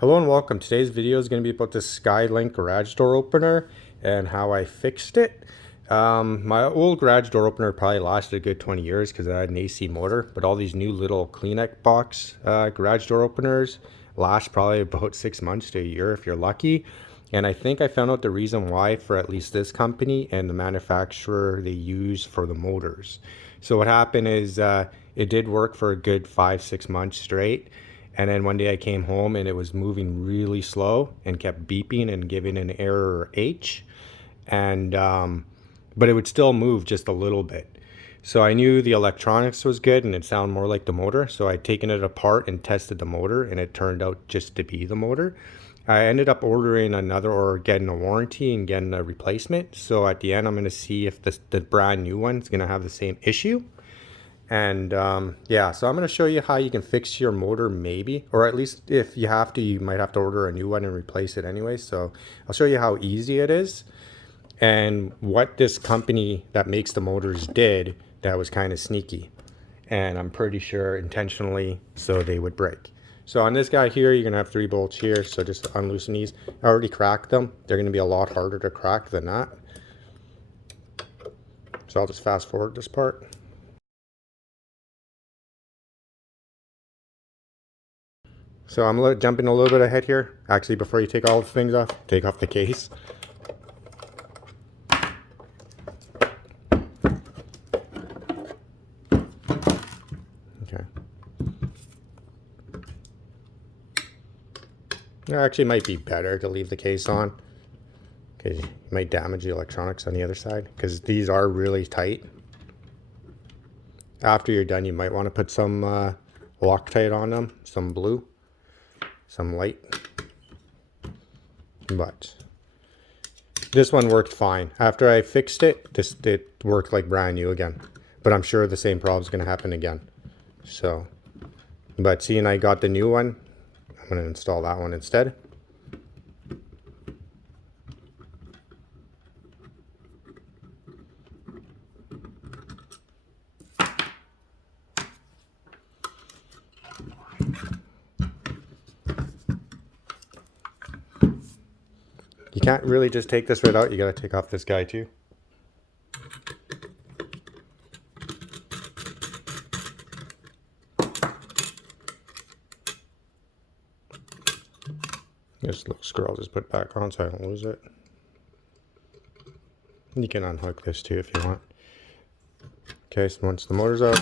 Hello and welcome. Today's video is going to be about the skylink garage door opener and how I fixed it. My old garage door opener probably lasted a good 20 years because I had an AC motor, but all these new little Kleenex box garage door openers last probably about 6 months to a year if you're lucky. And I think I found out the reason why for at least this company and the manufacturer they use for the motors. So what happened is it did work for a good 5-6 months straight. And then one day I came home and it was moving really slow and kept beeping and giving an error H. And but it would still move just a little bit. So I knew the electronics was good and it sounded more like the motor. So I'd taken it apart and tested the motor and it turned out just to be the motor. I ended up ordering another or getting a warranty and getting a replacement. So at the end, I'm going to see if the brand new one is going to have the same issue. And yeah, so I'm going to show you how you can fix your motor maybe, or at least if you have to, you might have to order a new one and replace it anyway. So I'll show you how easy it is and what this company that makes the motors did that was kind of sneaky. And I'm pretty sure intentionally so they would break. So on this guy here, you're going to have 3 bolts here. So just unloosen these. I already cracked them. They're going to be a lot harder to crack than that. So I'll just fast forward this part. So I'm jumping a little bit ahead here. Actually, before you take all the things off, take off the case. Okay. It actually might be better to leave the case on because you might damage the electronics on the other side because these are really tight. After you're done, you might want to put some Loctite on them, some blue. Some light, but this one worked fine. After I fixed it, it worked like brand new again, but I'm sure the same problem is going to happen again. So, but seeing I got the new one, I'm going to install that one instead. You can't really just take this right out. You got to take off this guy too. This little screw I'll just put back on so I don't lose it. You can unhook this too if you want. Okay, so once the motor's out,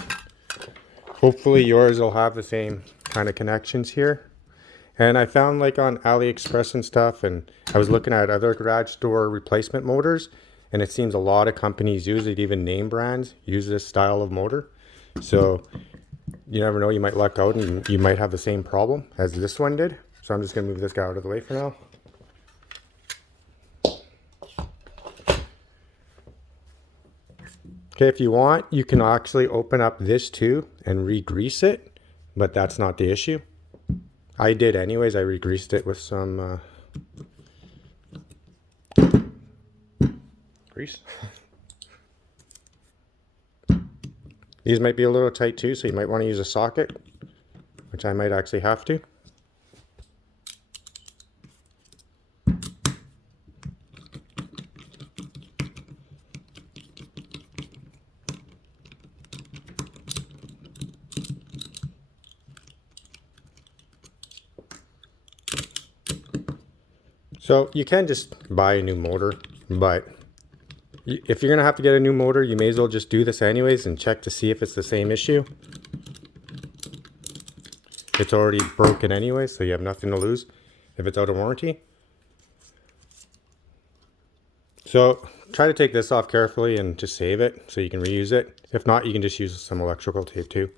hopefully yours will have the same kind of connections here. And I found like on AliExpress and stuff, and I was looking at other garage door replacement motors, and it seems a lot of companies use it, even name brands use this style of motor. So you never know, you might luck out and you might have the same problem as this one did. So I'm just gonna move this guy out of the way for now. Okay, if you want, you can actually open up this too and re-grease it, but that's not the issue. I did anyways. I re-greased it with some grease. These might be a little tight too, so you might want to use a socket, which I might actually have to. So you can just buy a new motor, but if you're going to have to get a new motor, you may as well just do this anyways and check to see if it's the same issue. It's already broken anyway, so you have nothing to lose if it's out of warranty. So try to take this off carefully and just save it so you can reuse it. If not, you can just use some electrical tape too.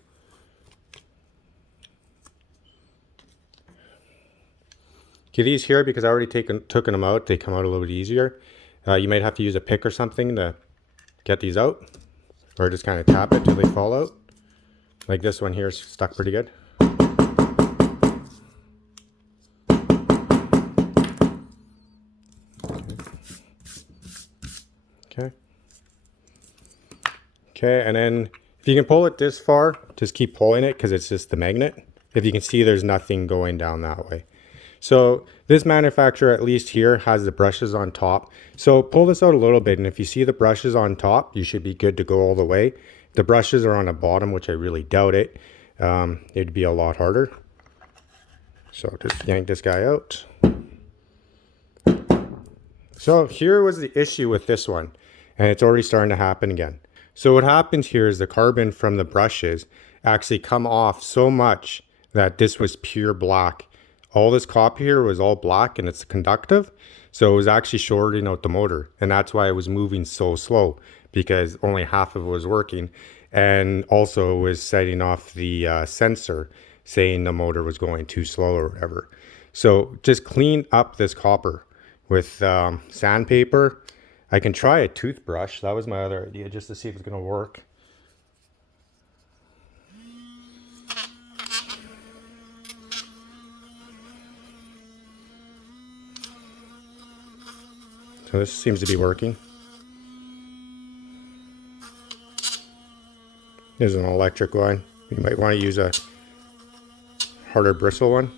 Okay, these here, because I already took them out, they come out a little bit easier. You might have to use a pick or something to get these out, or just kind of tap it till they fall out. Like this one here is stuck pretty good. Okay. Okay, and then if you can pull it this far, just keep pulling it because it's just the magnet. If you can see, there's nothing going down that way. So this manufacturer, at least here, has the brushes on top. So pull this out a little bit, and if you see the brushes on top, you should be good to go all the way. If the brushes are on the bottom, which I really doubt it, it'd be a lot harder. So just yank this guy out. So here was the issue with this one, and it's already starting to happen again. So what happens here is the carbon from the brushes actually come off so much that this was pure black. All this copper here was all black, and it's conductive. So it was actually shorting out the motor, and that's why it was moving so slow, because only half of it was working. And also it was setting off the sensor saying the motor was going too slow or whatever. So just clean up this copper with sandpaper. I can try a toothbrush. That was my other idea, just to see if it's going to work. So this seems to be working. There's an electric one. You might want to use a harder bristle one.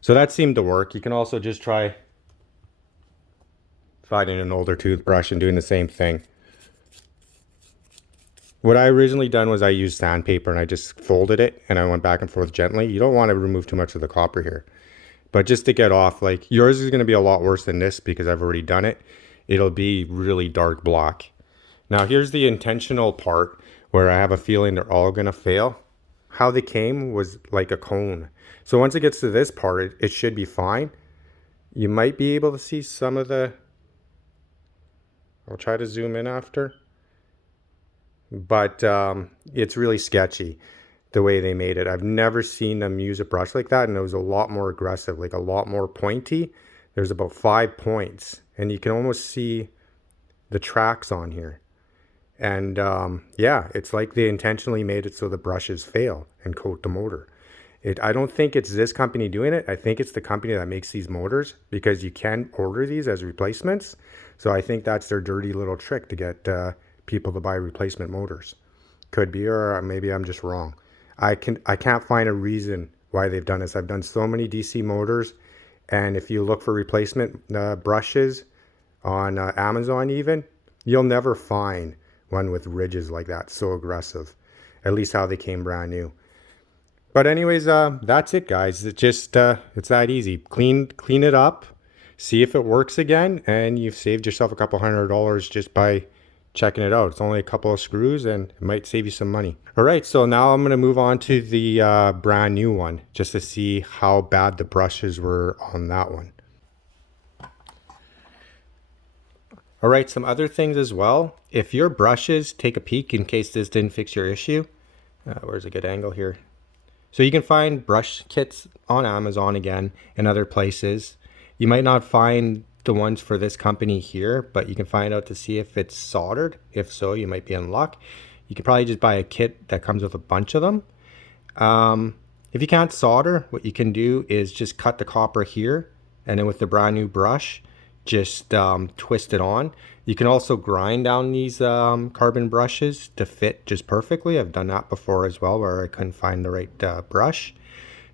So that seemed to work. You can also just try finding an older toothbrush and doing the same thing. What I originally done was I used sandpaper and I just folded it and I went back and forth gently. You don't want to remove too much of the copper here. But just to get off, like yours is going to be a lot worse than this because I've already done it. It'll be really dark black. Now here's the intentional part where I have a feeling they're all going to fail. How they came was like a cone. So once it gets to this part, it should be fine. You might be able to see some of the... I'll try to zoom in after. But it's really sketchy the way they made it. I've never seen them use a brush like that, and it was a lot more aggressive, like a lot more pointy. There's about 5 points, and you can almost see the tracks on here. And yeah, it's like they intentionally made it so the brushes fail and coat the motor. I don't think it's this company doing it. I think it's the company that makes these motors, because you can order these as replacements. So I think that's their dirty little trick to get people to buy replacement motors. Could be, or maybe I'm just wrong. I can't find a reason why they've done this. I've done so many DC motors, and if you look for replacement brushes on Amazon even, you'll never find one with ridges like that, so aggressive. At least how they came brand new. But anyways, that's it, guys. It's just it's that easy. Clean it up, see if it works again, and you've saved yourself a couple $100 just by checking it out. It's only a couple of screws, and it might save you some money. All right, so now I'm going to move on to the brand new one, just to see how bad the brushes were on that one. All right, some other things as well. If your brushes, take a peek in case this didn't fix your issue. Where's a good angle here? So you can find brush kits on Amazon again and other places. You might not find the ones for this company here, but you can find out to see if it's soldered. If so, you might be in luck. You can probably just buy a kit that comes with a bunch of them. If you can't solder, what you can do is just cut the copper here, and then with the brand new brush, just twist it on. You can also grind down these carbon brushes to fit just perfectly. I've done that before as well, where I couldn't find the right brush.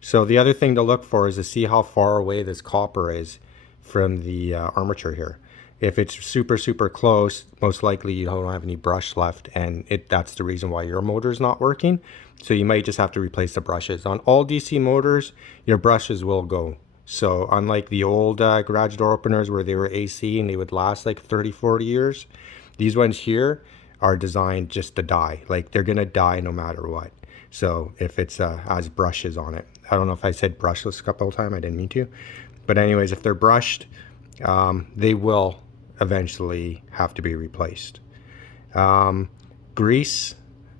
So the other thing to look for is to see how far away this copper is from the armature here. If it's super close, most likely you don't have any brush left, and that's the reason why your motor is not working. So you might just have to replace the brushes. On all DC motors, your brushes will go. So unlike the old garage door openers where they were AC and they would last like 30-40 years, these ones here are designed just to die. Like they're gonna die no matter what. So if it's has brushes on it. I don't know if I said brushless a couple of times, I didn't mean to. But anyways, if they're brushed, they will eventually have to be replaced. Grease,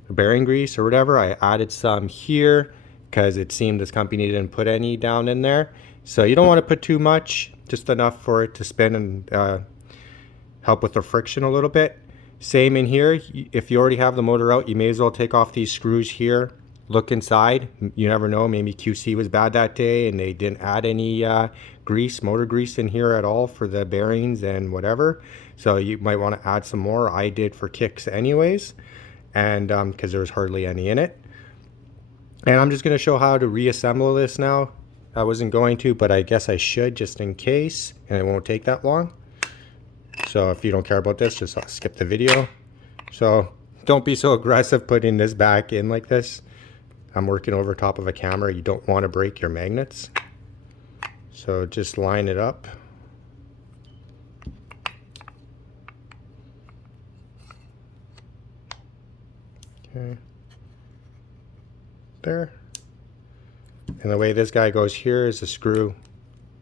bearing grease or whatever, I added some here because it seemed this company didn't put any down in there. So you don't want to put too much, just enough for it to spin and help with the friction a little bit. Same in here. If you already have the motor out, you may as well take off these screws here. Look inside. You never know. Maybe QC was bad that day and they didn't add any grease, motor grease in here at all for the bearings and whatever. So you might want to add some more. I did for kicks anyways, and because there's hardly any in it. And I'm just going to show how to reassemble this now. I wasn't going to, but I guess I should just in case, and it won't take that long. So if you don't care about this, just skip the video. So don't be so aggressive putting this back in like this. I'm working over top of a camera. You don't want to break your magnets. So just line it up. Okay. There. And the way this guy goes here is the screw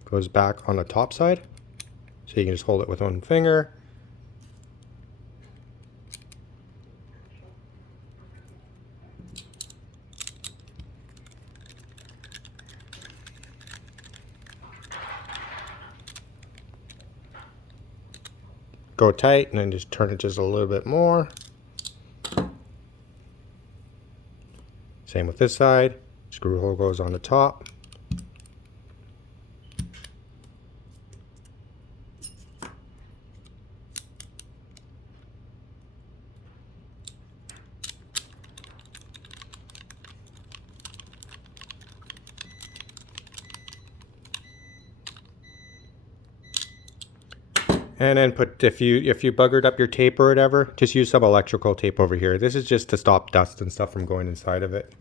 goes back on the top side. So you can just hold it with one finger. Go tight and then just turn it just a little bit more. Same with this side. Screw hole goes on the top. And then if you buggered up your tape or whatever, just use some electrical tape over here. This is just to stop dust and stuff from going inside of it.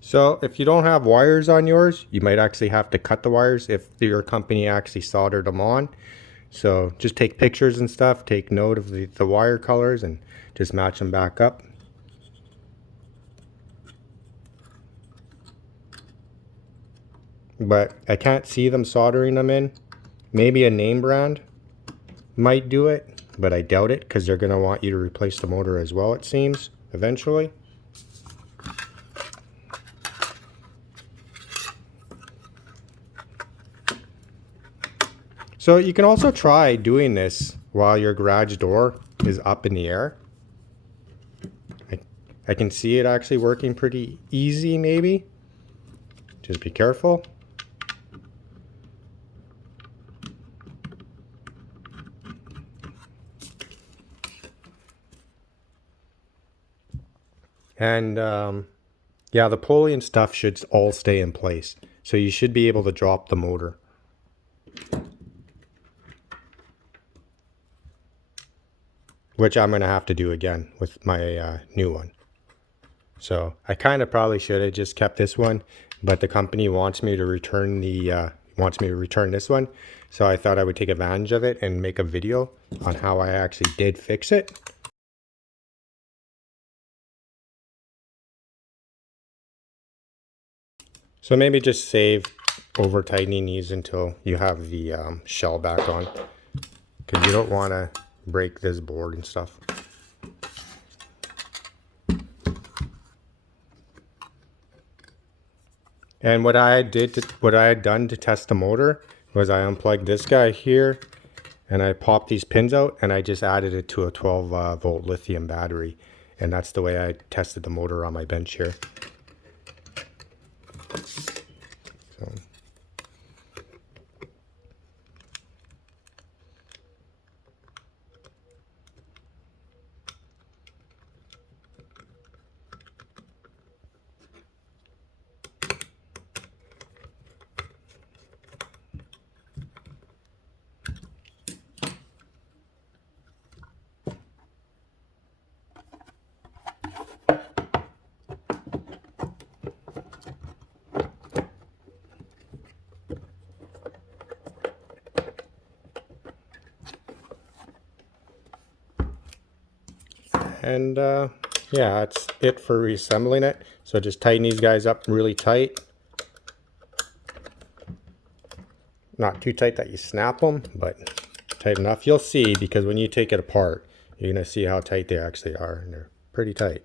So if you don't have wires on yours, you might actually have to cut the wires if your company actually soldered them on. So just take pictures and stuff, take note of the wire colors and just match them back up. But I can't see them soldering them in. Maybe a name brand might do it, but I doubt it because they're going to want you to replace the motor as well, it seems, eventually. So you can also try doing this while your garage door is up in the air. I can see it actually working pretty easy maybe. Just be careful. And yeah, the pulley and stuff should all stay in place. So you should be able to drop the motor. Which I'm going to have to do again with my new one. So I kind of probably should have just kept this one, but the company wants me to return this one. So I thought I would take advantage of it and make a video on how I actually did fix it. So maybe just save over tightening these until you have the shell back on, because you don't want to break this board and stuff. And what I had done to test the motor was I unplugged this guy here and I popped these pins out and I just added it to a 12 volt lithium battery, and that's the way I tested the motor on my bench here. So. And yeah, that's it for reassembling it. So just tighten these guys up really tight. Not too tight that you snap them, but tight enough. You'll see, because when you take it apart, you're going to see how tight they actually are. And they're pretty tight.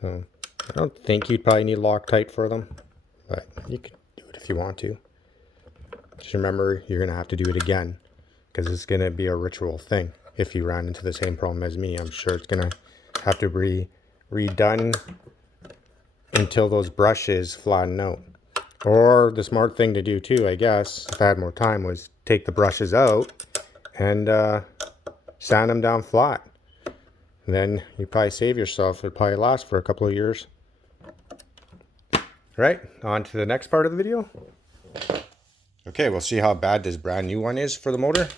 So I don't think you'd probably need Loctite for them, but you could do it if you want to. Just remember, you're going to have to do it again, because it's going to be a ritual thing. If you ran into the same problem as me, I'm sure it's going to have to be redone until those brushes flatten out. Or the smart thing to do too, I guess, if I had more time, was take the brushes out and sand them down flat. And then you probably save yourself. It'll probably last for a couple of years. Right, on to the next part of the video. Okay, we'll see how bad this brand new one is for the motor.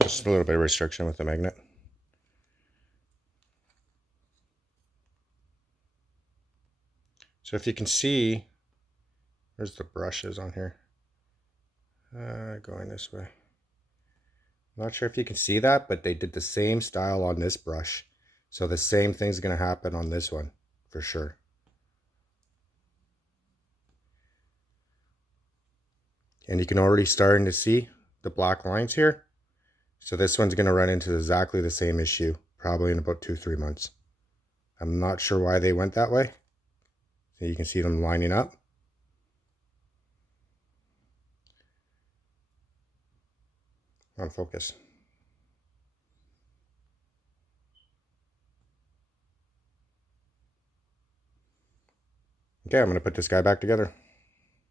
Just a little bit of restriction with the magnet. So if you can see, there's the brushes on here. Going this way. I'm not sure if you can see that, but they did the same style on this brush. So the same thing's going to happen on this one, for sure. And you can already starting to see the black lines here. So this one's going to run into exactly the same issue, probably in about 2-3 months. I'm not sure why they went that way. So you can see them lining up. On focus. Okay, I'm going to put this guy back together.